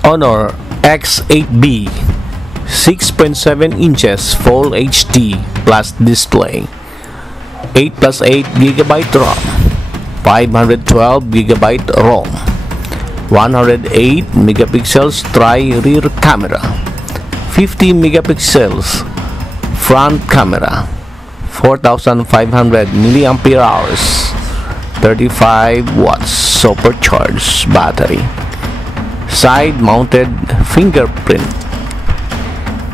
Honor X8B 6.7 inches Full HD plus display, 8+8 GB RAM, 512 GB ROM, 108 megapixels tri-rear camera, 50 megapixels front camera, 4,500 mAh, 35 watts supercharged battery, side-mounted fingerprint.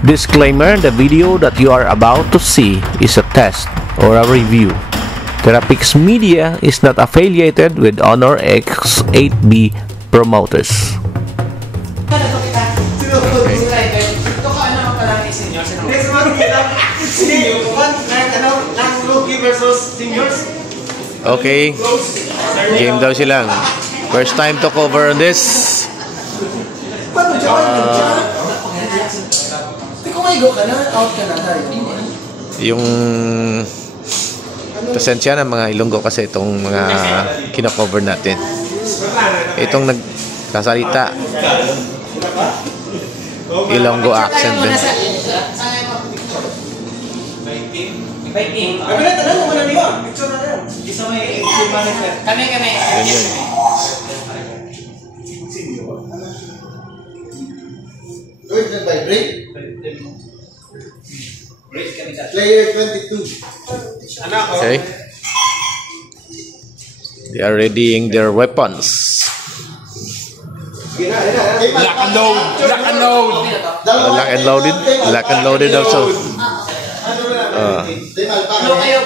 Disclaimer: the video that you are about to see is a test or a review. Terapix Media is not affiliated with Honor X8B promoters. Okay, game daw silang. First time to cover on this. Yung pasensya ng mga Ilonggo kasi itong mga kina-cover natin. Itong nagsasalita Ilonggo accent din. Player 22. Okay. They are readying their weapons. Lock and load. Lock and loaded. Lock and loaded also. Blue kayo.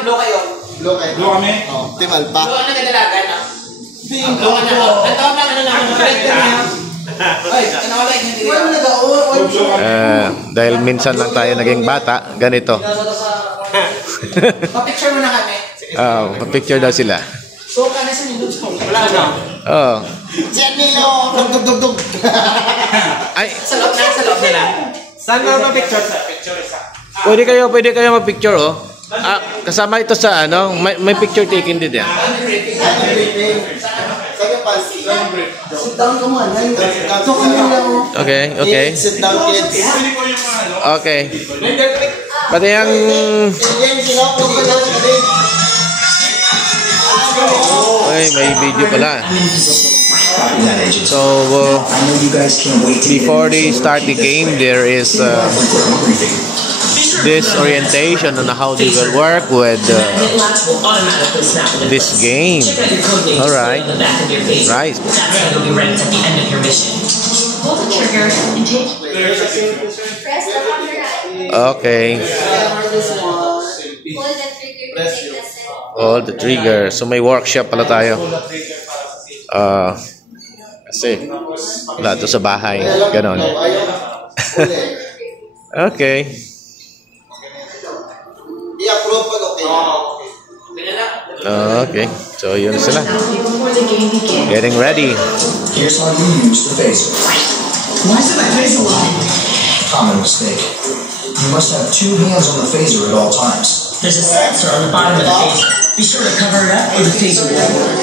Blue kami? Oo. Team Alpha. Blue ano kadalagan, no? Blue ka na. Ang tawag lang ano naman. Dahil minsan lang tayo naging bata, ganito. Pa-picture mo na kami. Pa-picture daw sila. So, ka na sa nilog ko. Wala na. Oo. Diyan nilo. Dug. Ay, sa loob na lang. Saan mo pa-picture sa? Picture isa. Pwede kayo mag-picture, oh. Kasama ito sa ano, may picture taken din yan. Sit down ka muna. Okay. Sit down, kids. Okay. Pati yung... Ay, may video pala. So, before they start the game, there is this orientation on how they will work with this game. Alright. Right. Okay. Hold the trigger. So may workshop pala tayo. Kasi wala to sa bahay. Ganon. Okay. I-approve pag okay. Okay. So yun sila. Getting ready. Here's how you use the phaser. Why is my phaser line? Common mistake. You must have two hands on the phaser at all times. There's a sensor on the bottom of the phaser. Be sure to cover it up or the phaser will work.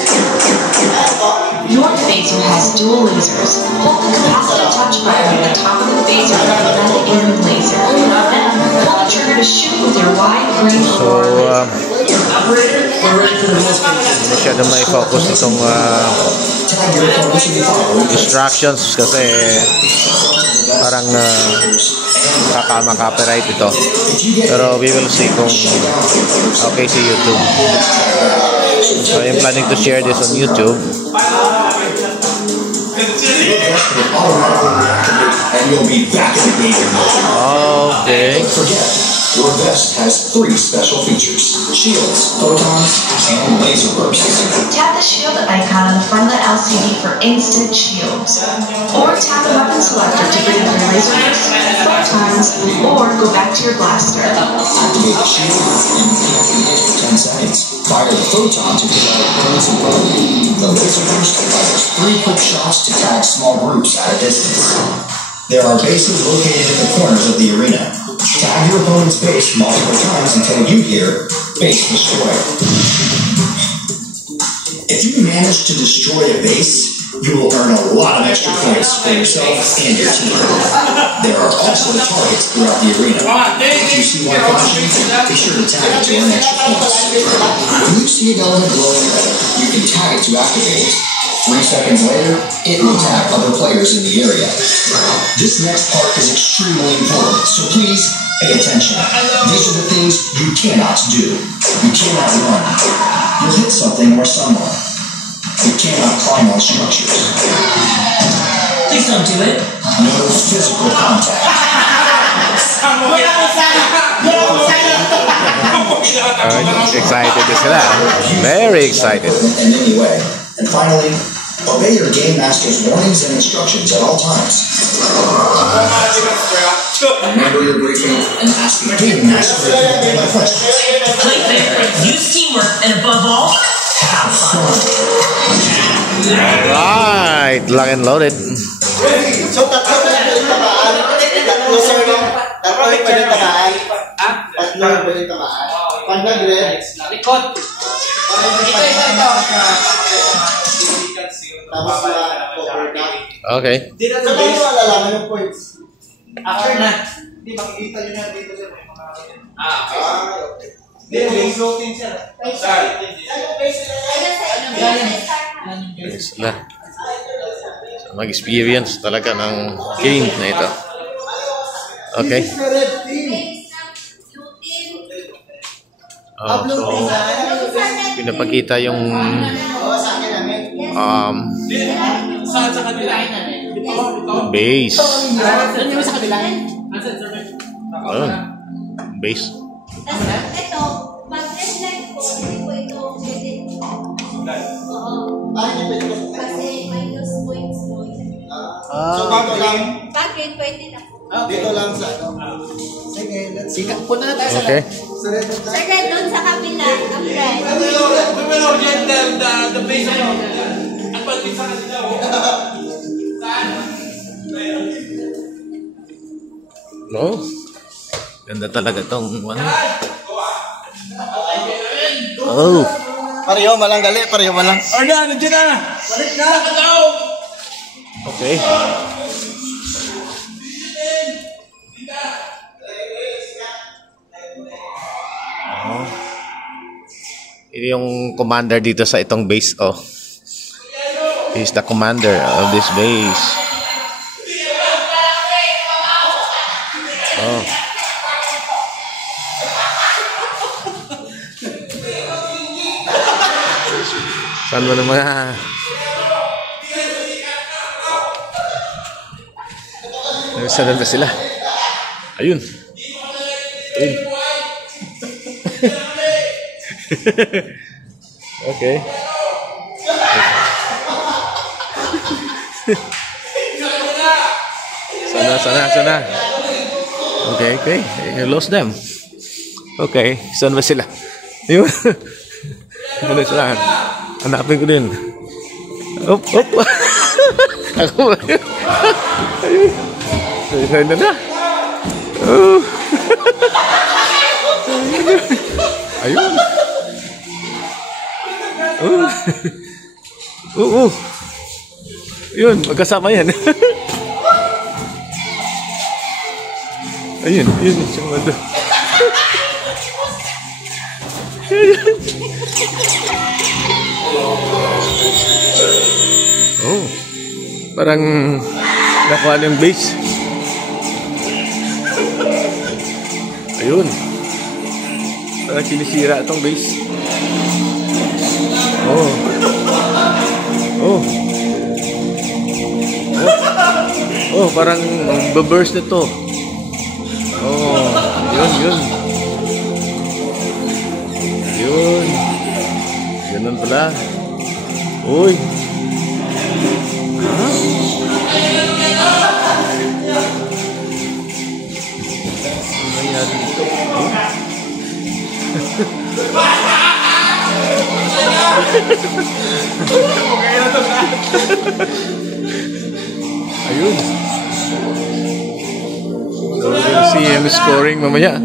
Your phaser has dual lasers. Hold the capacitive touch button at the top of the phaser rather than the inner laser. Then pull the trigger to shoot with your wide green So, masyado may focus itong instructions kasi parang copyright ito. Pero we will see kung okay sa YouTube. So I'm planning to share this on YouTube. And you'll be back in the game. Okay. Don't forget, your vest has 3 special features: shields, photons, and laser bursts. Tap the shield icon on the front of the LCD for instant shields. Or tap the weapon selector to bring up your laser burst, photons, or go back to your blaster. Activate the shield in 10 seconds. Fire the photon to provide burns and burn. The laser burst fires 3 quick shots to tag small groups at a distance. There are bases located in the corners of the arena. Tag your opponent's base multiple times until you hear base destroyed. If you manage to destroy a base, You will earn a lot of extra points for yourself and your team. There are also targets throughout the arena. If you see one flashing, be sure to tag it to earn extra points. When you see an element glowing red, you can tag it to activate it. 3 seconds later, it will tag other players in the area. This next part is extremely important, so please pay attention. These are the things you cannot do. You cannot run. You'll hit something or someone. You cannot climb on structures. Please don't do it. No physical contact. Excited na sila. Very excited. In any way. And finally, obey your game master's warnings and instructions at all times. Remember your briefing and ask the game master if you have any questions. Play fair, use teamwork, and above all, have fun. Alright, lock and loaded. So, tatlo pwede tamaan. Tatlo, sir, no? Tatlo pwede tamaan. Tatlo pwede tamaan. Pag nag-red, Likod. Ito. tapos na cover na. Okay. So, paano malalaman yung points? After na. Hindi, makikita nyo na dito sa mga Okay. Okay. Hindi, may floating siya. Sila. So, mag-experience talaga ng game na ito. Okay. This is the red team. So, pinapakita yung Oo, sa akin namin. Saan sa kanila? base. Ano yung sa kanila? Ayun. Base. Ito, pag-red light po, hindi po ito pwede. Oo. Hindi pwede ko. Kasi minus points po. So, dito lang. Pag-red pwede na po. Dito lang sa ano. Sige, let's see. Punta na tayo sa Okay. Sa red na Sir, red doon sa kabila. Ang red. We will orient the base ano. Ang pagpin sa kanila. Saan? No? Ganda talaga tong ano. Oh. Pareho malang gali, pareho malang. Arna, nandiyan na! Balik na! Nakataw! Okay. Oh. Ito yung commander dito sa itong base. Oh. He's the commander of this base. Oh. Saan mo na mga... Saan na sila? Ayun. Ayun. Okay. Sana. Okay. You lost them. Okay. Saan ba sila? Ayun. Ano sila? Hanapin ko din. Op. Ako ba yun? Ayun. Ayun na. Oh. Ayun. Yun, magkasama yan. Ayun. Siyang mando. Oh. Parang nakuha yung base. Ayun. Parang sinisira itong base. Oh, parang baburst na to. Oh, yun. Ganun pala. Uy. Ha? Ano nangyari dito? Ayun. So, we'll see yung scoring mamaya.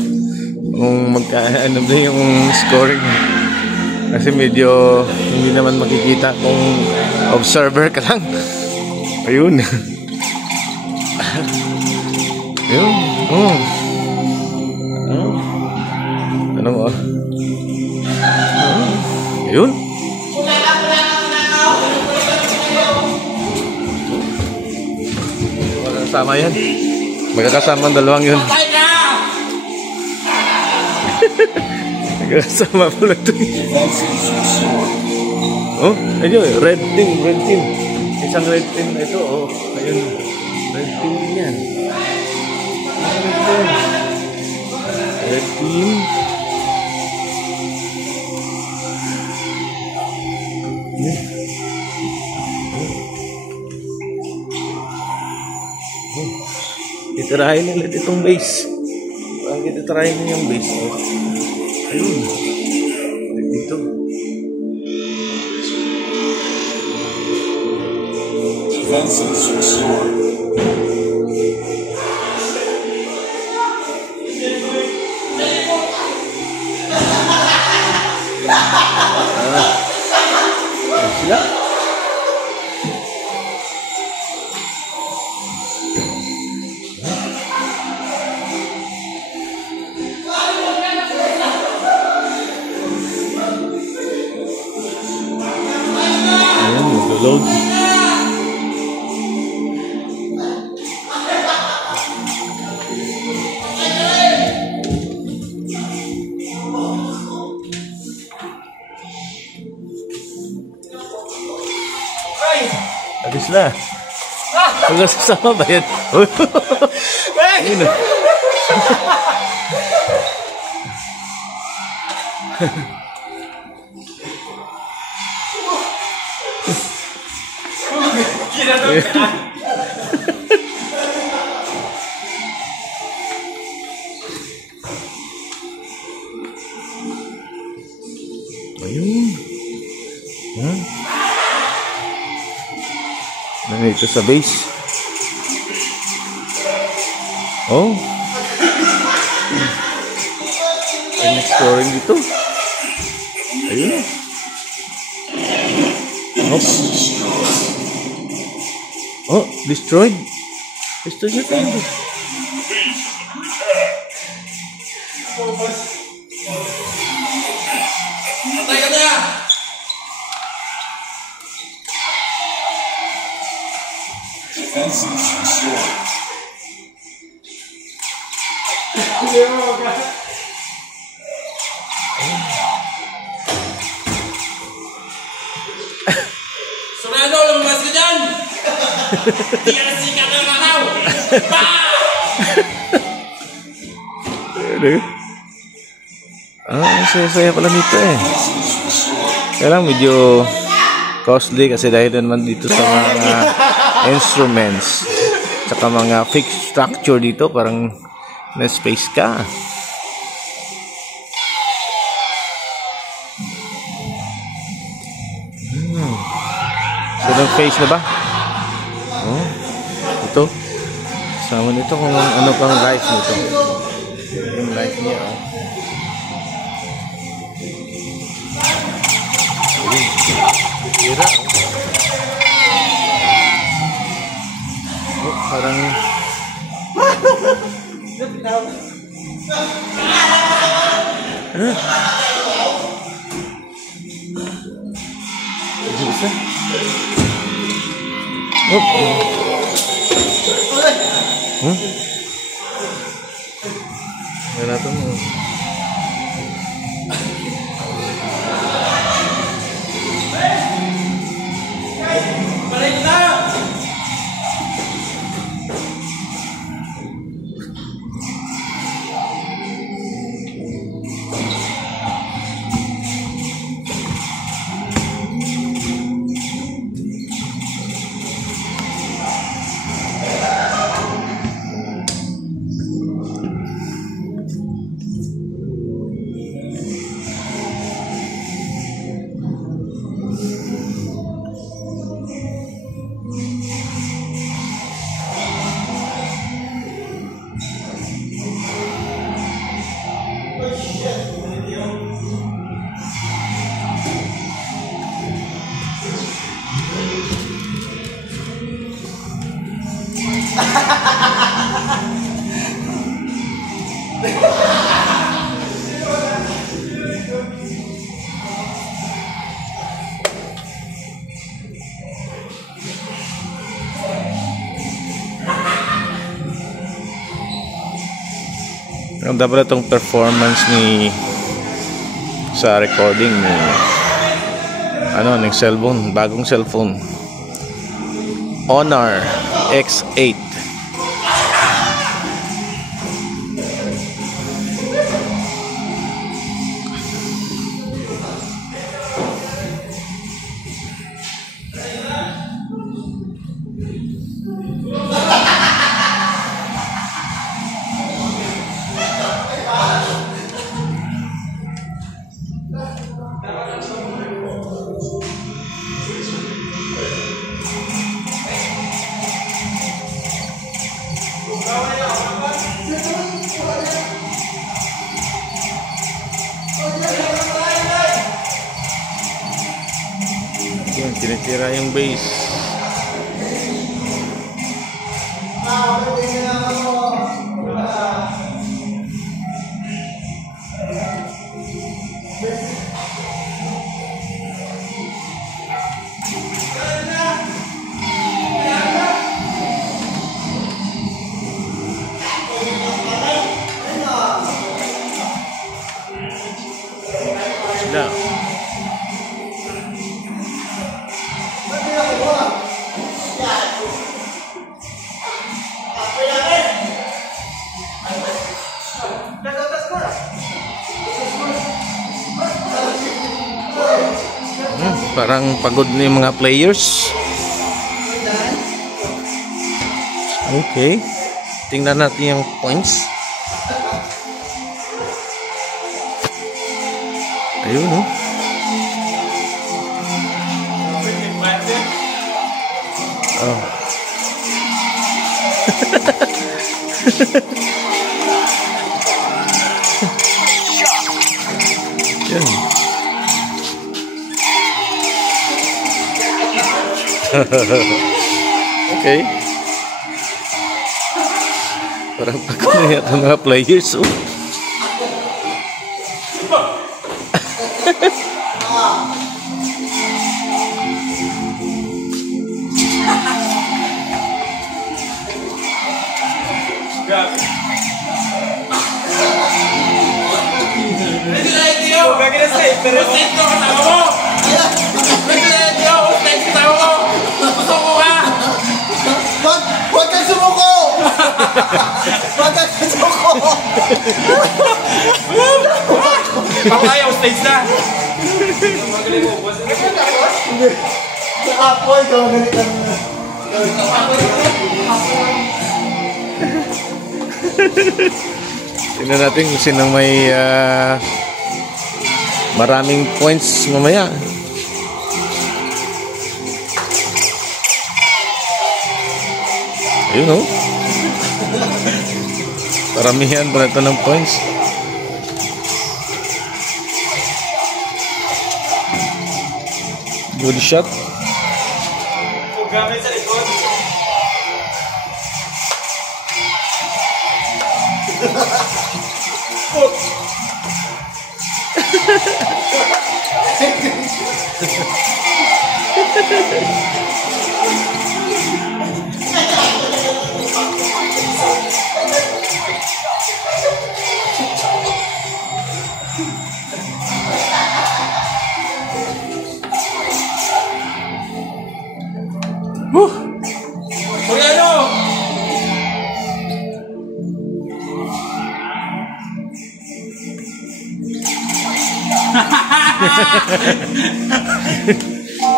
Kung magkaano na yung scoring. Kasi medyo hindi naman makikita kung Observer ka lang. Ayun. Ayun. Oh. Ano mo? Ayun. Walang sama yan. Magkakasama ang dalawang yun. Magkakasama pala ito. Oh, ayun. Red team. Isang red team na ito. Oh, ayun. Red team din yan. Red team. Itirahin ulit itong base. Bakit itirahin nyo yung base? Oh. Ayun. Dito. Defenses restored. Sila? Ayun, mag-load. Habis na. Hanggang sasama ba yan? Ayun na. Ayun. Nandito sa base. Oh. Ang exploring dito. Ayun. Oh, destroyed. Destroyed na tayo. Patay ka na! Defenses restored. Sunado, lumabas ka dyan! Di ka nasikat ng araw! Saya pala nito eh. Kaya lang medyo costly kasi dahil naman dito sa mga instruments saka mga fixed structure dito, parang na space ka. So ng face na ba? Oh, ito. Sama nito kung ano pang life nito. Yung life niya. Oh. Tira. Oh, parang bisa. Oh. Wala to mo. Balik na! Ang dapat itong performance ni sa recording ni ng cellphone, bagong cellphone Honor X8. Yan, tinitira yung base. Sila. Parang pagod na yung mga players. Okay. Tingnan natin yung points. Ayun, no? Oh. Yan. Okay. Parang pagod na yata mga players, oh. Huwag kang sumuko! Huwag kang sumuko! Ayaw, stage na! Nakapoy, ikaw ganit lang. Tingnan natin kung sinong may maraming points mamaya. Ayun, no? Paramihan pa ito ng points. Good shot. Gamit sa likod.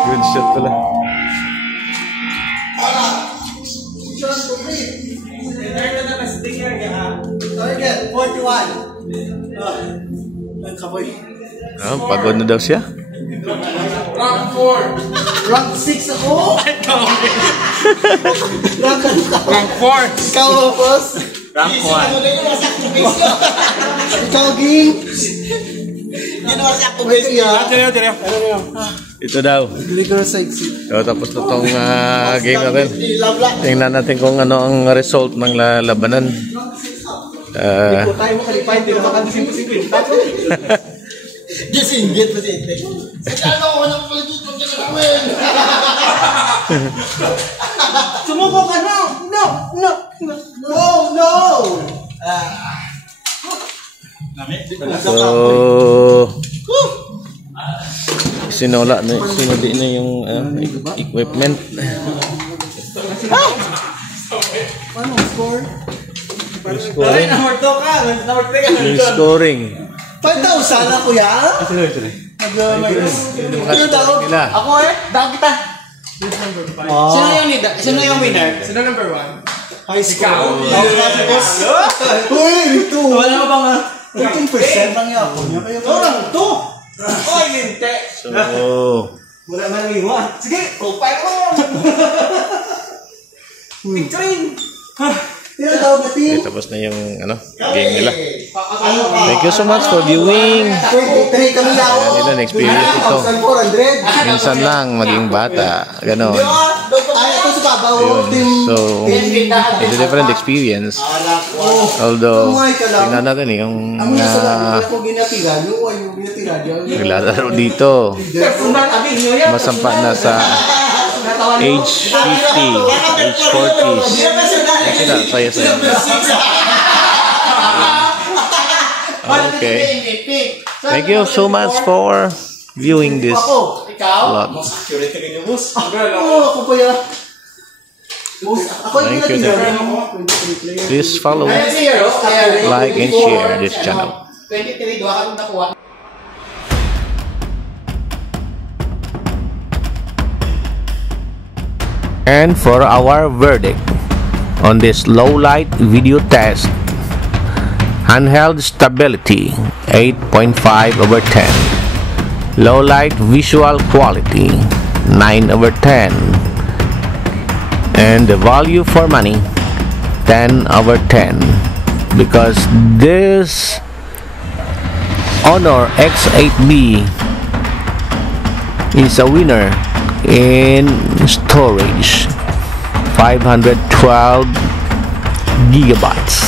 Good shot pala. Target, 41. Ang kapoy. Pagod na daw siya. Rank 4! Rank 6 ako? Rank 4! Ikaw, boss? Rank 1! Ikaw, Ging? Dire. Ito daw. Rigorous exit. So, tapos na itong game natin. Labla. Tingnan natin kung ano ang result ng labanan. Tayo mo kalipay, hindi naman kasi simple-simple. Gisinggit mo si Ite. Saan ako ng paligid mo dyan namin? Sumuko ka, no! No! No! No! No! So, sinudi na yung equipment. Paano score? Yung scoring. Number 2 ka! Number 3 ka! Yung scoring. 5,000 na kuya? Yung tawag nila. Ako dahil kita! Sino yung winner? Sino number 1? High score. Ikaw! Uy, ito. Wala ka bang 13% lang yan. Orang to! Oy, hindi! So, Wala man ang iwan. Sige, kupay ko! Picturing! Yan tawag na team. tapos na yung game nila. Ano ka? Thank you so much for viewing. 23 kami yaw. Ayan nila, experience ito. 1,400. Minsan lang maging bata. Ganon. Ay, ito sa babaw. Ayun. Team. So, it's a different experience. Although, tingnan natin yung Ang nasa labi ako ginatira. Yung ginatira. naglalaro dito. Masampa na sa age 50, age 40s. Sila, saya-saya. Okay. Thank you so much for viewing this vlog. Ako pa yan. Thank you. Please follow, like, and share this channel. 23, doha ka nung nakuha. And for our verdict on this low light video test, handheld stability 8.5/10, low light visual quality 9/10, and the value for money 10/10, because this Honor X8B is a winner in storage, 512 gigabytes.